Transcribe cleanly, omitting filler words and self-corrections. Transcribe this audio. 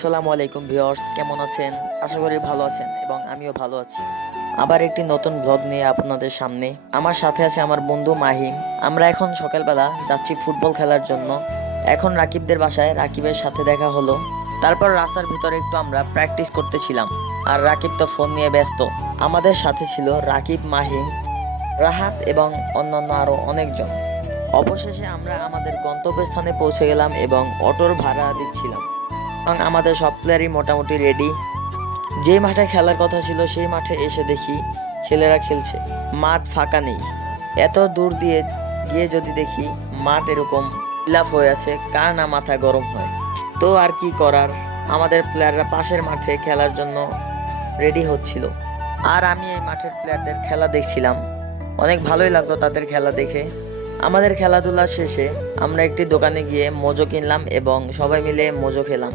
আসসালামু আলাইকুম ভিউয়ার্স, কেমন আছেন? আশা করি ভালো আছেন এবং আমিও ভালো আছি। আবার একটি নতুন ব্লগ নিয়ে আপনাদের সামনে। আমার সাথে আছে আমার বন্ধু মাহিম। আমরা এখন সকালবেলা যাচ্ছি ফুটবল খেলার জন্য। এখন রাকিবদের বাসায় রাকিবের সাথে দেখা হলো। তারপর রাস্তার ভিতরে একটু আমরা প্র্যাকটিস করতেছিলাম। আর রাকিব তো ফোন নিয়ে ব্যস্ত। আমাদের সাথে ছিল রাকিব, মাহিম, রাহাত এবং অন্যান্য আরো অনেকজন। অবশেষে আমরা আমাদের গন্তব্যস্থানে পৌঁছে গেলাম এবং অটোর ভাড়া দিচ্ছিলাম। এবং আমাদের সব প্লেয়ারই মোটামুটি রেডি। যে মাঠে খেলার কথা ছিল সেই মাঠে এসে দেখি ছেলেরা খেলছে, মাঠ ফাঁকা নেই। এত দূর দিয়ে গিয়ে যদি দেখি মাঠ এরকম ফিল আপ হয়ে আছে, কার না মাথা গরম হয়। তো আর কি করার, আমাদের প্লেয়াররা পাশের মাঠে খেলার জন্য রেডি হচ্ছিল, আর আমি এই মাঠের প্লেয়ারদের খেলা দেখছিলাম। অনেক ভালোই লাগলো তাদের খেলা দেখে। আমাদের খেলাধুলা শেষে আমরা একটি দোকানে গিয়ে মোজো কিনলাম এবং সবাই মিলে মোজো খেলাম।